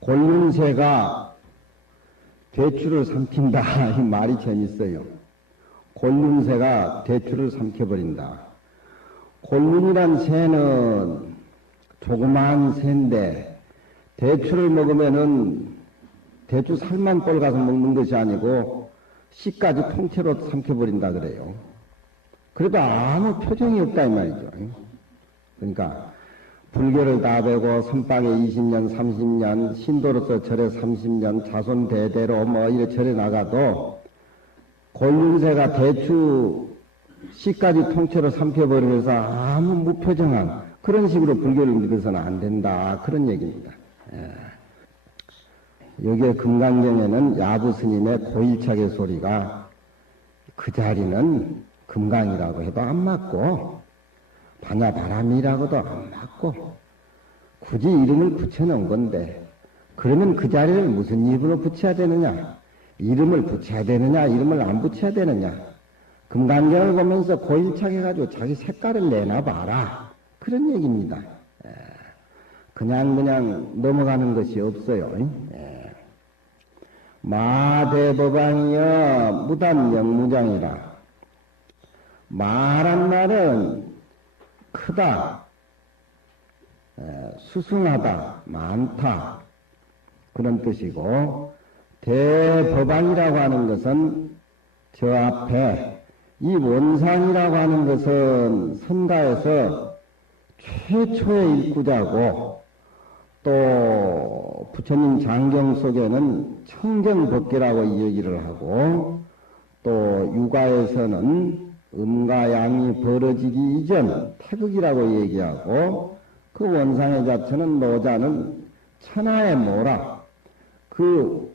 곤륜새가 대추를 삼킨다. 이 말이 재밌어요. 곤륜새가 대추를 삼켜버린다. 곤륜이란 새는 조그마한 새인데 대추를 먹으면은 대추 살만 꼴가서 먹는 것이 아니고 씨까지 통째로 삼켜버린다 그래요. 그래도 아무 표정이 없다 이 말이죠. 그러니까 불교를 다 배고 선방에 20년 30년 신도로서 절에 30년 자손 대대로 뭐 이래 절에 나가도 곤륜새가 대추 씨까지 통째로 삼켜버리면서 아무 무표정한 그런 식으로 불교를 믿어서는 안 된다 그런 얘기입니다. 여기에 금강경에는 야부 스님의 고일착의 소리가 그 자리는 금강이라고 해도 안 맞고 반야바람이라고도 안 맞고 굳이 이름을 붙여놓은 건데 그러면 그 자리를 무슨 이름으로 붙여야 되느냐? 이름을 붙여야 되느냐? 이름을 안 붙여야 되느냐? 금강경을 보면서 고일착해가지고 자기 색깔을 내놔봐라 그런 얘기입니다. 그냥 넘어가는 것이 없어요. 마대법왕이여 무단영무장이라. 마란 말은 크다, 수승하다, 많다 그런 뜻이고 대법왕이라고 하는 것은 저 앞에 이 원상이라고 하는 것은 선가에서 최초의 일구자고 또 부처님 장경 속에는 청정법계라고 얘기를 하고 또 유가에서는 음과 양이 벌어지기 이전 태극이라고 얘기하고 그 원상의 자체는 노자는 천하의 모라 그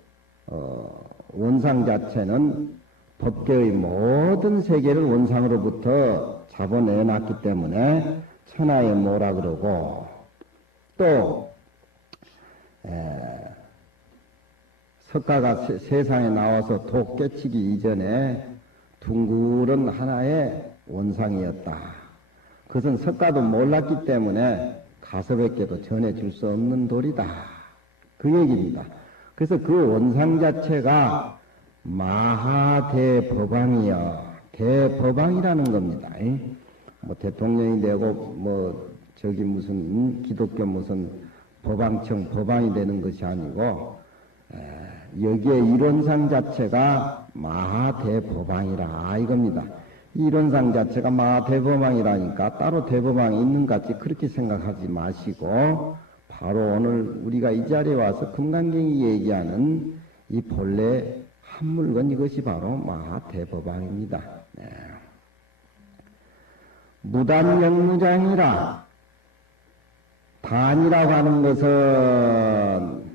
원상 자체는 법계의 모든 세계를 원상으로부터 잡아내놨기 때문에 천하의 모라 그러고 또 석가가 세상에 나와서 독 깨치기 이전에 둥그런 하나의 원상이었다. 그것은 석가도 몰랐기 때문에 가섭에게도 전해줄 수 없는 도리다. 그 얘기입니다. 그래서 그 원상 자체가 마하대법왕이여 대법왕이라는 겁니다. 뭐 대통령이 되고 뭐 저기 무슨 기독교 무슨 법왕청 법왕이 되는 것이 아니고 여기에 이론상 자체가 마하대법왕이라 이겁니다. 이론상 자체가 마하대법왕이라니까 따로 대법왕이 있는 것 같이 그렇게 생각하지 마시고 바로 오늘 우리가 이 자리에 와서 금강경이 얘기하는 이 본래 한 물건 이것이 바로 마하대법왕입니다. 무단영무장이라 단이라고 하는 것은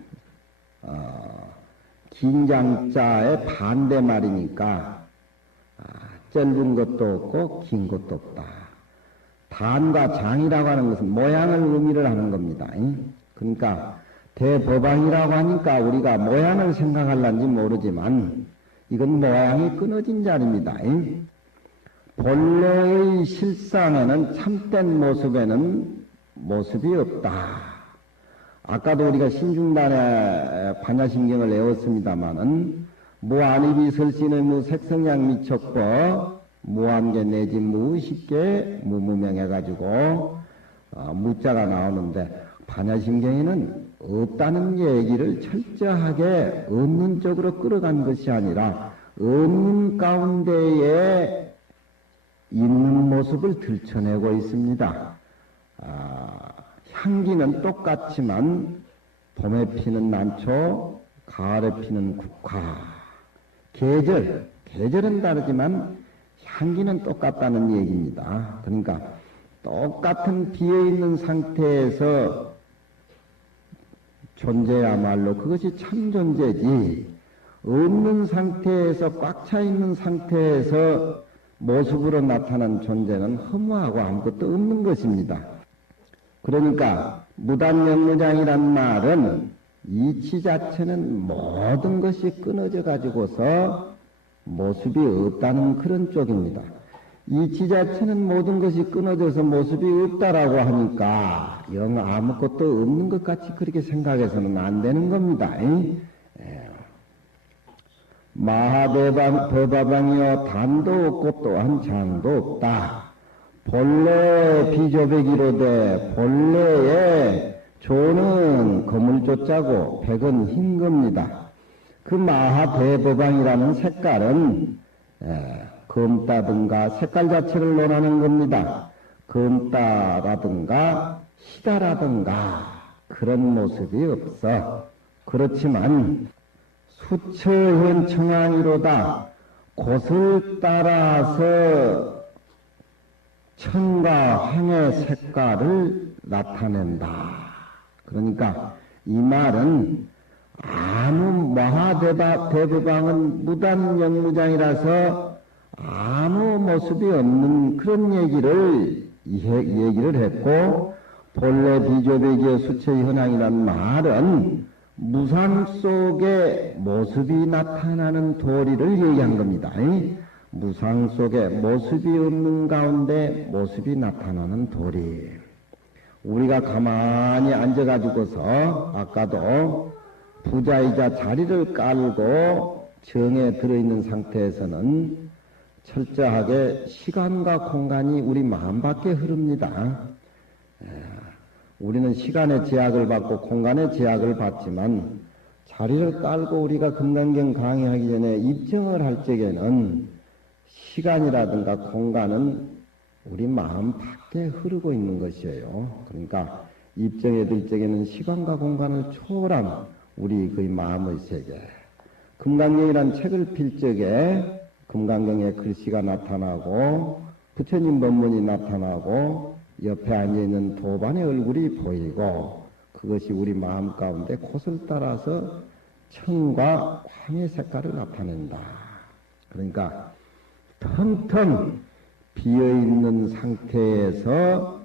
긴장자의 반대말이니까 짧은 것도 없고 긴 것도 없다. 단과 장이라고 하는 것은 모양을 의미를 하는 겁니다. 그러니까 대법왕이라고 하니까 우리가 모양을 생각할런지 모르지만 이건 모양이 끊어진 자리입니다. 본래의 실상에는 참된 모습에는 모습이 없다. 아까도 우리가 신중단의 반야심경을 외웠습니다마는 무한입이 설신의 무색성양 미척법 무한계 내지 무의식계 무무명해가지고 무자가 나오는데 반야심경에는 없다는 얘기를 철저하게 없는 쪽으로 끌어간 것이 아니라 없는 가운데에 있는 모습을 들춰내고 있습니다. 향기는 똑같지만 봄에 피는 난초, 가을에 피는 국화, 계절은 다르지만 향기는 똑같다는 얘기입니다. 그러니까 똑같은 비어있는 상태에서 존재야말로 그것이 참 존재지 없는 상태에서 꽉 차 있는 상태에서 모습으로 나타난 존재는 허무하고 아무것도 없는 것입니다. 그러니까 무단영무장이란 말은 이치 자체는 모든 것이 끊어져 가지고서 모습이 없다는 그런 쪽입니다. 이 지자체는 모든 것이 끊어져서 모습이 없다라고 하니까 영 아무것도 없는 것 같이 그렇게 생각해서는 안 되는 겁니다. 마하대바방이여 단도 없고 또한 장도 없다. 본래 비조백이로되 본래의 조는 거물조자고 백은 흰 겁니다. 그 마하대법왕이라는 색깔은 검다든가 색깔 자체를 논하는 겁니다. 검다라든가 희다라든가 그런 모습이 없어. 그렇지만 수처현 청왕이로다. 곳을 따라서 천과 황의 색깔을 나타낸다. 그러니까 이 말은 아무 마하대법왕은 무단영무장이라서 아무 모습이 없는 그런 얘기를 했고, 본래 비조백의 수처현황이란 말은 무상 속에 모습이 나타나는 도리를 얘기한 겁니다. 무상 속에 모습이 없는 가운데 모습이 나타나는 도리. 우리가 가만히 앉아가지고서 아까도 부자이자 자리를 깔고 정에 들어있는 상태에서는 철저하게 시간과 공간이 우리 마음 밖에 흐릅니다. 우리는 시간의 제약을 받고 공간의 제약을 받지만 자리를 깔고 우리가 금강경 강의하기 전에 입정을 할 적에는 시간이라든가 공간은 우리 마음 밖에 흐르고 있는 것이에요. 그러니까 입정에 들 적에는 시간과 공간을 초월한 우리 그 마음의 세계. 금강경이란 책을 필 적에 금강경에 글씨가 나타나고 부처님 법문이 나타나고 옆에 앉아있는 도반의 얼굴이 보이고 그것이 우리 마음 가운데 곳을 따라서 청과 황의 색깔을 나타낸다. 그러니까 텅텅 비어있는 상태에서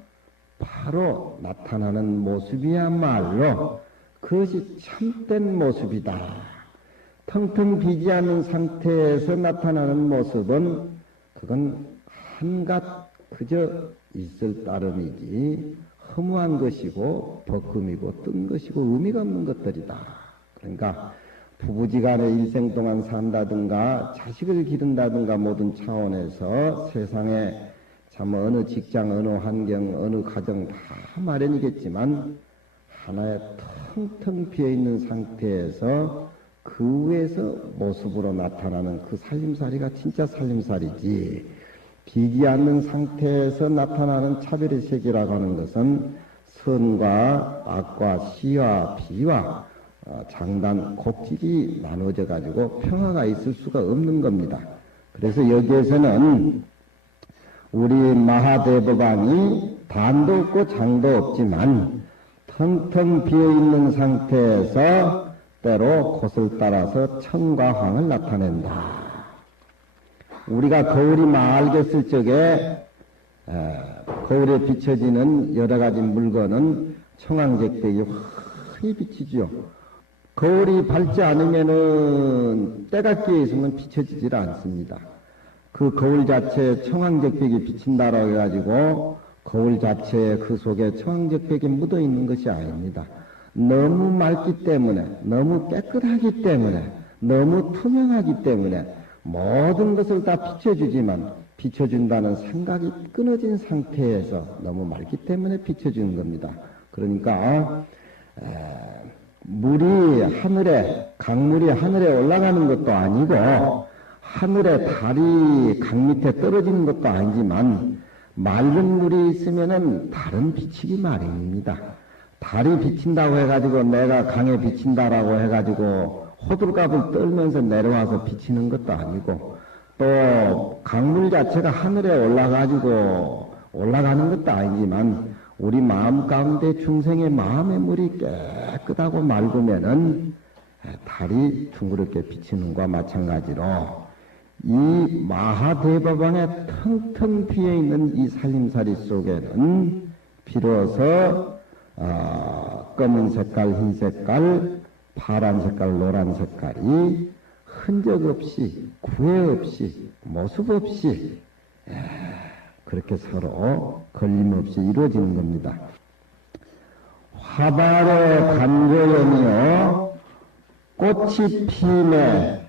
바로 나타나는 모습이야말로 그것이 참된 모습이다. 텅텅 비지 않는 상태에서 나타나는 모습은 그건 한갓 그저 있을 따름이지 허무한 것이고 벗금이고 뜬 것이고 의미가 없는 것들이다. 그러니까 부부지간에 일생 동안 산다든가 자식을 기른다든가 모든 차원에서 세상에 참 어느 직장, 어느 환경, 어느 가정 다 마련이겠지만 하나의 텅텅 비어있는 상태에서 그 위에서 모습으로 나타나는 그 살림살이가 진짜 살림살이지 비지 않는 상태에서 나타나는 차별의 세계라고 하는 것은 선과 악과 시와 비와 장단, 곡직이 나눠져 가지고 평화가 있을 수가 없는 겁니다. 그래서 여기에서는 우리 마하대법왕이 단도 없고 장도 없지만 텅텅 비어있는 상태에서 때로 곳을 따라서 천과 황을 나타낸다. 우리가 거울이 맑았을 적에 거울에 비춰지는 여러 가지 물건은 청황색백이 환히 비치죠. 거울이 밝지 않으면은 때가 끼어 있으면 비춰지질 않습니다. 그 거울 자체에 청황색백이 비친다라고 해가지고 거울 자체에 그 속에 청황색백이 묻어 있는 것이 아닙니다. 너무 맑기 때문에, 너무 깨끗하기 때문에, 너무 투명하기 때문에 모든 것을 다 비춰주지만 비춰준다는 생각이 끊어진 상태에서 너무 맑기 때문에 비춰주는 겁니다. 그러니까 물이 하늘에, 강물이 하늘에 올라가는 것도 아니고 하늘에 달이 강 밑에 떨어지는 것도 아니지만 맑은 물이 있으면은 달은 비치기 마련입니다. 달이 비친다고 해가지고 내가 강에 비친다라고 해가지고 호들갑을 떨면서 내려와서 비치는 것도 아니고 또 강물 자체가 하늘에 올라가지고 올라가는 것도 아니지만 우리 마음 가운데 중생의 마음의 물이 깨끗하고 맑으면은 달이 둥그렇게 비치는 것과 마찬가지로 이 마하대법왕의 텅텅 비어있는 이 살림살이 속에는 비로소 검은 색깔, 흰 색깔, 파란 색깔, 노란 색깔이 흔적 없이, 구애 없이, 모습 없이 그렇게 서로 걸림없이 이루어지는 겁니다. 화발의 관조염이요 꽃이 피임에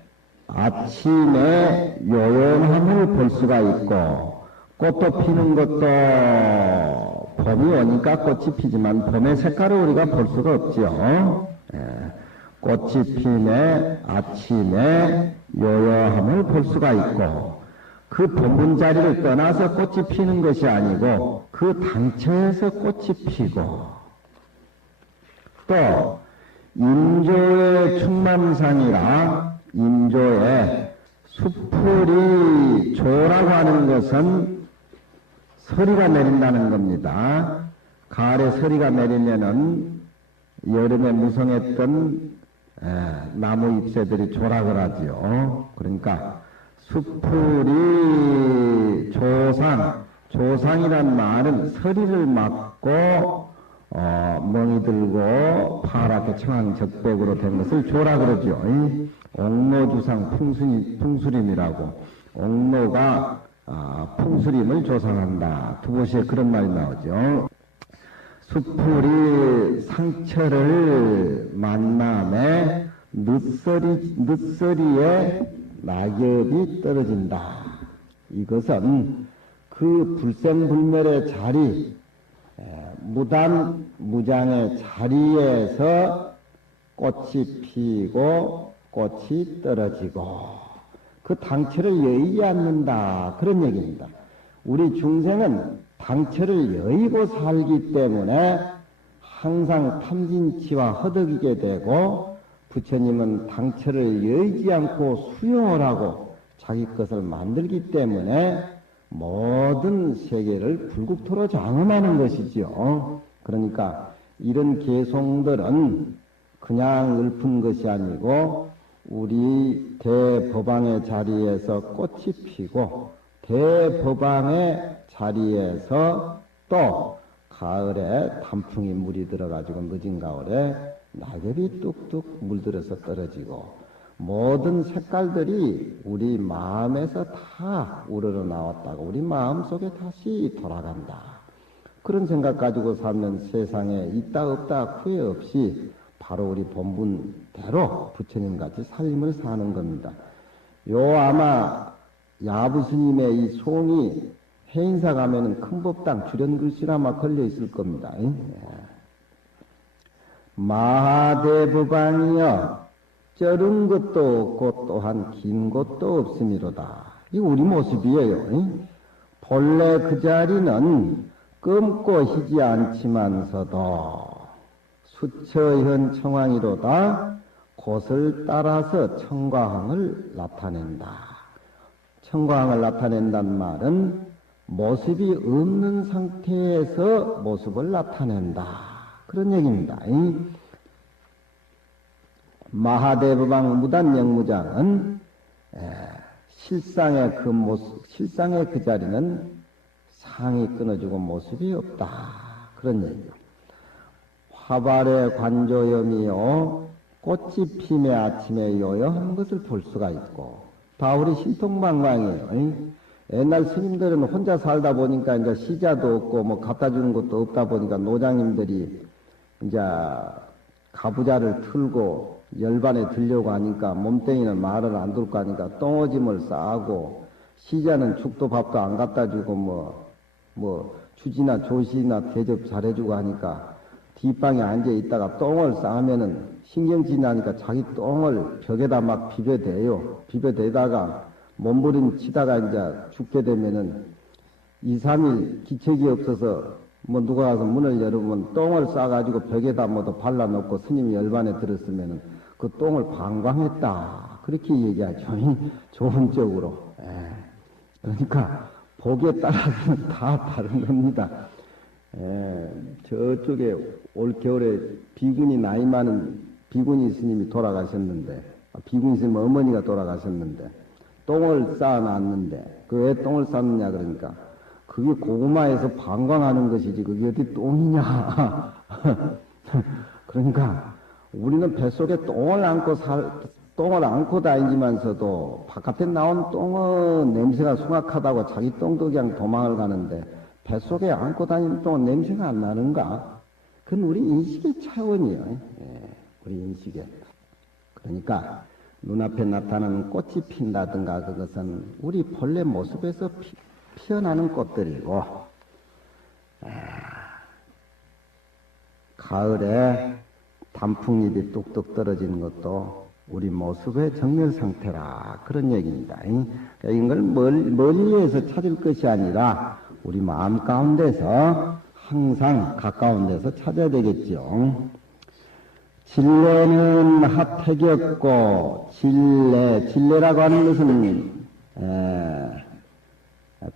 아침에 요염함을 볼 수가 있고, 꽃도 피는 것도 봄이 오니까 꽃이 피지만 봄의 색깔을 우리가 볼 수가 없지요. 꽃이 피임에 아침에 요염함을 볼 수가 있고, 그 본분 자리를 떠나서 꽃이 피는 것이 아니고 그 당처에서 꽃이 피고, 또 임조의 충만상이라 임조의 수풀이 조라고 하는 것은 서리가 내린다는 겁니다. 가을에 서리가 내리면은 여름에 무성했던 나무 잎새들이 조락을 하지요. 그러니까 수풀이 조상이란 말은 서리를 맞고 멍이 들고 파랗게 청황적백으로 된 것을 조라 그러죠. 옥로주상 풍수림이라고, 옥로가 풍수림을 조상한다. 두보시에 그런 말이 나오죠. 수풀이 상처를 만남에 늦서리에 낙엽이 떨어진다. 이것은 그 불생불멸의 자리, 무단 무장의 자리에서 꽃이 피고 꽃이 떨어지고 그 당처를 여의지 않는다, 그런 얘기입니다. 우리 중생은 당처를 여의고 살기 때문에 항상 탐진치와 허덕이게 되고, 부처님은 당처를 여의지 않고 수용을 하고 자기 것을 만들기 때문에 모든 세계를 불국토로 장엄하는 것이지요. 그러니까 이런 개송들은 그냥 읊은 것이 아니고 우리 대법왕의 자리에서 꽃이 피고 대법왕의 자리에서 또 가을에 단풍이 물이 들어가지고 늦은 가을에 낙엽이 뚝뚝 물들어서 떨어지고, 모든 색깔들이 우리 마음에서 다 우러러 나왔다가 우리 마음속에 다시 돌아간다. 그런 생각 가지고 살면 세상에 있다 없다 후회 없이 바로 우리 본분대로 부처님같이 삶을 사는 겁니다. 요 아마 야부스님의 이 송이 해인사 가면은 큰법당 주련글씨로 아마 걸려 있을 겁니다. 마하대부방이여 쩌른 것도 없고 또한 긴 것도 없음이로다. 이거 우리 모습이에요. 본래 그 자리는 검고 희지 않지만서도 수처현 청황이로다. 곳을 따라서 청과항을 나타낸다. 청과항을 나타낸다는 말은 모습이 없는 상태에서 모습을 나타낸다, 그런 얘기입니다. 마하대법왕 무단영무장은 실상의 그 모습, 실상의 그 자리는 상이 끊어지고 모습이 없다, 그런 얘기요. 화발의 관조염이요 꽃이 피매 아침에 요염한 것을 볼 수가 있고, 다 우리 신통방광이에요. 옛날 스님들은 혼자 살다 보니까 이제 시자도 없고 뭐 갖다 주는 것도 없다 보니까 노장님들이 이제 가부좌를 틀고 열반에 들려고 하니까 몸뚱이는 말을 안 듣고 하니까 똥오짐을 싸고, 시자는 죽도 밥도 안 갖다 주고 뭐 주지나 조시나 대접 잘해주고 하니까 뒷방에 앉아 있다가 똥을 싸면은 신경질이 나니까 자기 똥을 벽에다 막 비벼대요. 비벼대다가 몸부림치다가 이제 죽게 되면은 2, 3일 기척이 없어서 뭐 누가 와서 문을 열으면 똥을 싸가지고 벽에다 뭐도 발라놓고 스님이 열반에 들었으면은 그 똥을 방광했다, 그렇게 얘기하죠. 좋은 쪽으로. 그러니까 복에 따라서는 다 다른 겁니다. 저쪽에 올 겨울에 비군이 나이 많은 비군이 스님이 돌아가셨는데, 비군이 스님 어머니가 돌아가셨는데 똥을 쌓아놨는데 그 왜 똥을 쌓느냐 그러니까 그게 고구마에서 방광하는 것이지 그게 어디 똥이냐. 그러니까 우리는 뱃속에 똥을 안고 똥을 안고 다니면서도 바깥에 나온 똥은 냄새가 숭악하다고 자기 똥도 그냥 도망을 가는데 뱃속에 안고 다니는 똥은 냄새가 안 나는가? 그건 우리 인식의 차원이에요. 예, 우리 인식의. 그러니까 눈앞에 나타나는 꽃이 핀다든가 그것은 우리 본래 모습에서 피어나는 꽃들이고, 가을에 단풍잎이 뚝뚝 떨어지는 것도 우리 모습의 정면 상태라 그런 얘기입니다. 이걸 멀리에서 찾을 것이 아니라 우리 마음 가운데서 항상 가까운 데서 찾아야 되겠죠. 진례는 하태겼고, 진례라고 하는 것은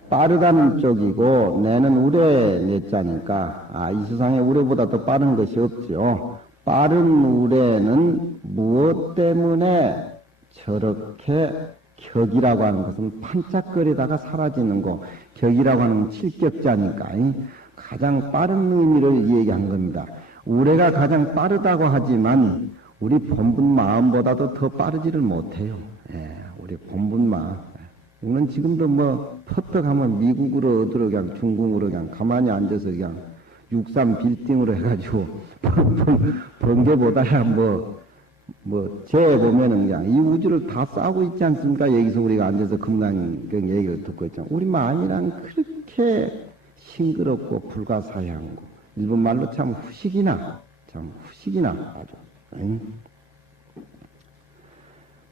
빠르다는 쪽이고, 내는 우레 내자니까 이 세상에 우레보다 더 빠른 것이 없죠. 빠른 우레는 무엇 때문에 저렇게 격이라고 하는 것은 반짝거리다가 사라지는 거, 격이라고 하는 칠격자니까 가장 빠른 의미를 얘기한 겁니다. 우레가 가장 빠르다고 하지만 우리 본분 마음보다도 더 빠르지를 못해요. 예, 우리 본분 마음. 이건 지금도 뭐 퍼뜩하면 미국으로 어디로 그냥 중국으로 그냥 가만히 앉아서 그냥 63 빌딩으로 해가지고 번개보다야 제 보면은 그냥 이 우주를 다 싸고 있지 않습니까? 여기서 우리가 앉아서 금강 얘기를 듣고 있잖아. 우리 마음이란 그렇게 싱그럽고 불가사의한 거. 일본 말로 참 후식이나 아주.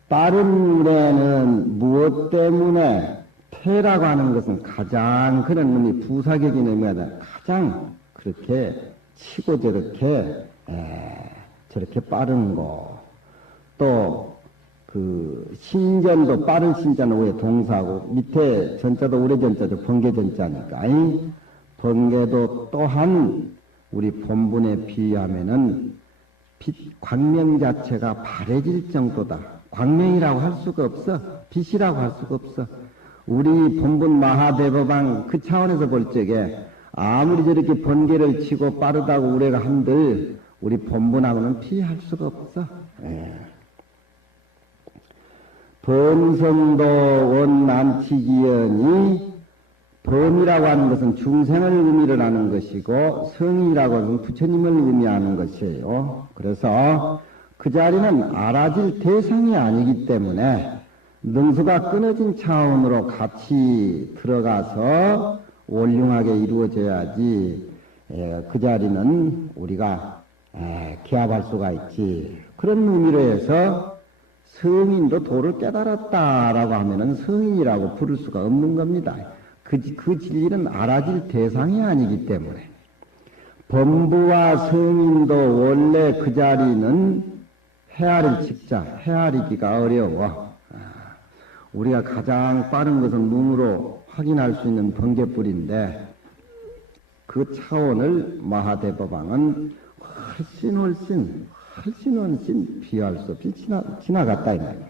빠른 우레는 무엇 때문에 태라고 하는 것은 가장 그런 놈이 부사격인 의미가 가장 그렇게 치고 저렇게 빠른 거. 또 신전도 빠른 신자는 왜 동사고 밑에 전자도 우레 전자죠. 번개 전자니까. 번개도 또한 우리 본분에 비하면은 광명 자체가 바래질 정도다. 광명이라고 할 수가 없어. 빛이라고 할 수가 없어. 우리 본분 마하대법왕 그 차원에서 볼 적에 아무리 저렇게 번개를 치고 빠르다고 우레가 한들 우리 본분하고는 비할 수가 없어. 범성도 원남치기연이 범이라고 하는 것은 중생을 의미를 하는 것이고 성이라고 하는 부처님을 의미하는 것이에요. 그래서 그 자리는 알아질 대상이 아니기 때문에 능수가 끊어진 차원으로 같이 들어가서 원륭하게 이루어져야지 그 자리는 우리가 기합할 수가 있지. 그런 의미로 해서 성인도 도를 깨달았다라고 하면은 성인이라고 부를 수가 없는 겁니다. 그 진리는 알아질 대상이 아니기 때문에. 범부와 성인도 원래 그 자리는 헤아릴 직자, 헤아리기가 어려워. 우리가 가장 빠른 것은 눈으로 확인할 수 있는 번개불인데 그 차원을 마하대법왕은 훨씬 비할 수 없이 지나갔다 이 말이야.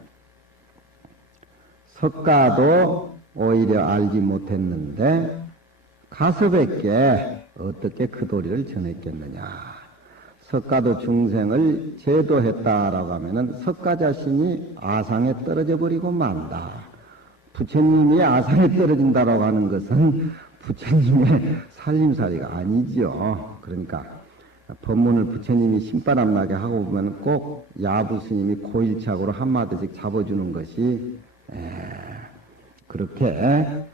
석가도 오히려 알지 못했는데 가섭에게 어떻게 그 도리를 전했겠느냐. 석가도 중생을 제도했다라고 하면은 석가 자신이 아상에 떨어져 버리고 만다. 부처님이 아상에 떨어진다라고 하는 것은 부처님의 살림살이가 아니지요. 그러니까 법문을 부처님이 신바람 나게 하고 보면 꼭 야부 스님이 고일착으로 한마디씩 잡아주는 것이 그렇게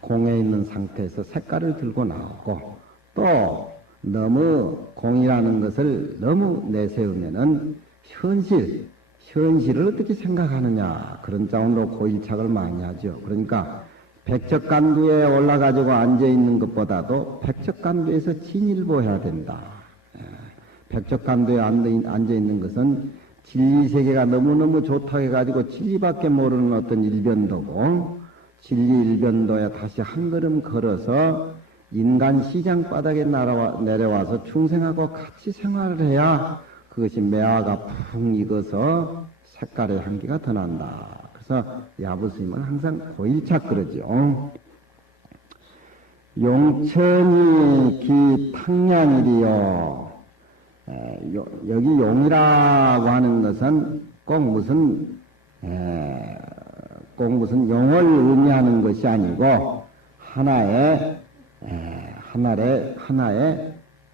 공에 있는 상태에서 색깔을 들고 나오고 또 너무 공이라는 것을 너무 내세우면은 현실을 어떻게 생각하느냐 그런 차원으로 고일착을 많이 하죠. 그러니까 백척간두에 올라가지고 앉아있는 것보다도 백척간두에서 진일보해야 된다. 백척간두에 앉아있는 것은 진리세계가 너무너무 좋다고 해가지고 진리밖에 모르는 어떤 일변도고 진리 일변도에 다시 한 걸음 걸어서 인간 시장 바닥에 내려와서 중생하고 같이 생활을 해야 그것이 매화가 푹 익어서 색깔의 향기가 더 난다. 그래서 야부스님은 항상 고일착 그러죠. 용천이 기 탕량이리요. 여기 용이라고 하는 것은 꼭 꼭 무슨 용을 의미하는 것이 아니고 하나의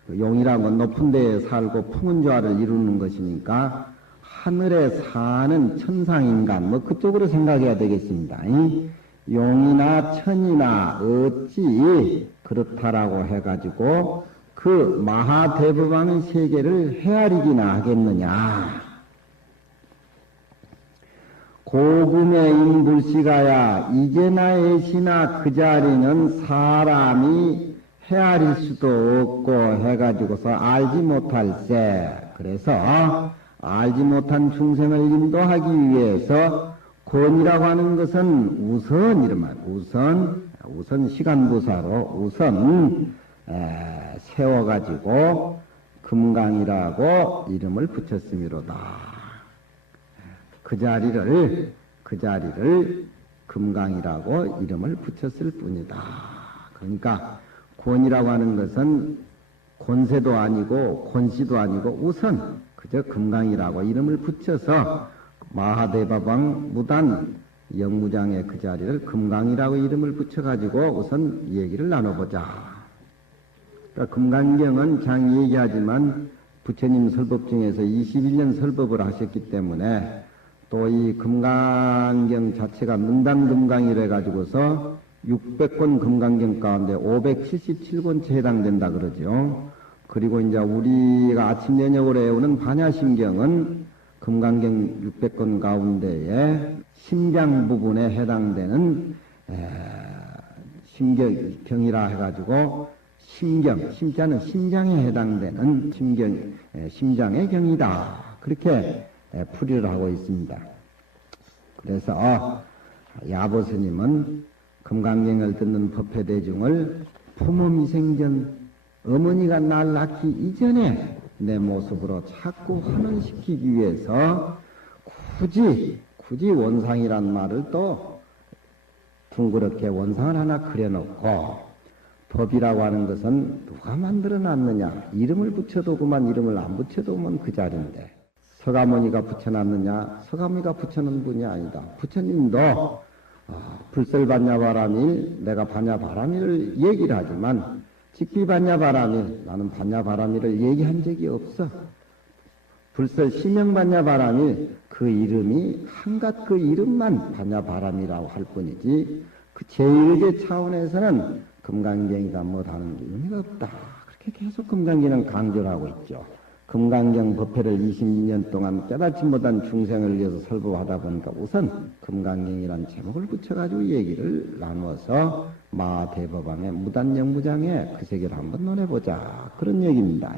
그 용이라는 건 높은 데에 살고 풍은 조화를 이루는 것이니까 하늘에 사는 천상인간 뭐 그쪽으로 생각해야 되겠습니다. 용이나 천이나 어찌 그렇다라고 해가지고 그 마하대법왕의 세계를 헤아리기나 하겠느냐. 고금의 인불씨가야 이제나 애시나 그 자리는 사람이 헤아릴 수도 없고 해가지고서 알지 못할세. 그래서 알지 못한 중생을 인도하기 위해서 권이라고 하는 것은 우선 시간부사로 우선 세워가지고 금강이라고 이름을 붙였음이로다. 그 자리를 금강이라고 이름을 붙였을 뿐이다. 그러니까 권이라고 하는 것은 권세도 아니고 권시도 아니고 우선 그저 금강이라고 이름을 붙여서 마하대법왕 무단 영무장의 그 자리를 금강이라고 이름을 붙여가지고 우선 얘기를 나눠보자. 그러니까 금강경은 그냥 얘기하지만 부처님 설법 중에서 21년 설법을 하셨기 때문에 또 이 금강경 자체가 문단금강이라 해가지고서 600권 금강경 가운데 577권째 해당된다 그러죠. 그리고 이제 우리가 아침 저녁으로 외우는 반야심경은 금강경 600권 가운데에 심장 부분에 해당되는 심경이라 해가지고 심자는 심장에 해당되는 심장의 경이다. 그렇게 풀이를 하고 있습니다. 그래서 야보스님은 금강경을 듣는 법회대중을 부모미생전 어머니가 날 낳기 이전에 내 모습으로 자꾸 환원시키기 위해서 굳이 원상이란 말을 또 둥그렇게 원상을 하나 그려놓고 법이라고 하는 것은 누가 만들어 놨느냐. 이름을 붙여도 그만 이름을 안 붙여도 그만 그 자리인데 서가모니가 붙여놨느냐. 서가모니가 붙여놓은 분이 아니다. 부처님도 불설반야바라밀 내가 반야바라밀을 얘기를 하지만 직비반야바라밀 나는 반야바라밀을 얘기한 적이 없어. 불설 심명반야바라밀 그 이름이 한갓 그 이름만 반야바라밀이라고 할 뿐이지 그 제1계 차원에서는 금강경이가 뭐다는 의미가 없다. 그렇게 계속 금강경은 강조를 하고 있죠. 금강경 법회를 22년 동안 깨닫지 못한 중생을 위해서 설법하다 보니까 우선 금강경이라는 제목을 붙여가지고 얘기를 나누어서 마대법왕의 무단영무장의 그 세계를 한번 논해보자. 그런 얘기입니다.